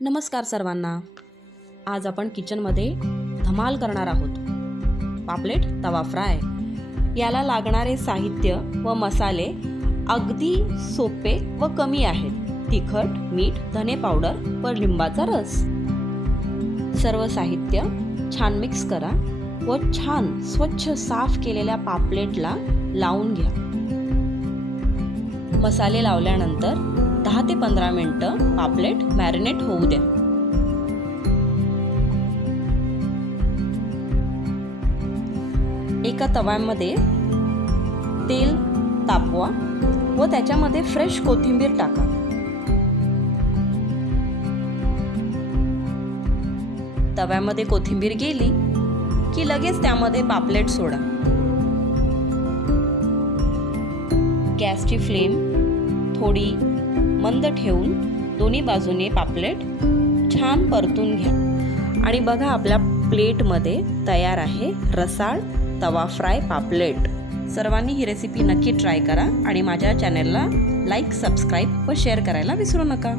नमस्कार सर्वांना. आज आपण किचनमध्ये धमाल करणार आहोत. पापलेट तवा फ्राय. याला लागणारे साहित्य व मसाले अगदी सोपे व कमी आहेत. तिखट, मीठ, धने पावडर व लिंबाचा रस. सर्व साहित्य छान मिक्स करा व छान स्वच्छ साफ केलेल्या पापलेटला लावून घ्या. मसाले लावल्यानंतर 10 ते 15 मिनिटं पापलेट मॅरिनेट होऊ द्या. एका तव्यामध्ये तेल तापवा व त्याच्यामध्ये फ्रेश कोथिंबीर टाका. तव्यामध्ये कोथिंबीर गेली की लगेच त्यामध्ये पापलेट सोडा. गॅसची फ्लेम थोडी मंद ठेवून दोन्ही बाजूने पापलेट छान परतून घ्या. आणि बघा, आपल्या प्लेटमध्ये तयार आहे रसाळ तवा फ्राय पापलेट. सर्वांनी ही रेसिपी नक्की ट्राय करा आणि माझ्या चॅनलला लाईक, सबस्क्राईब व शेअर करायला विसरू नका.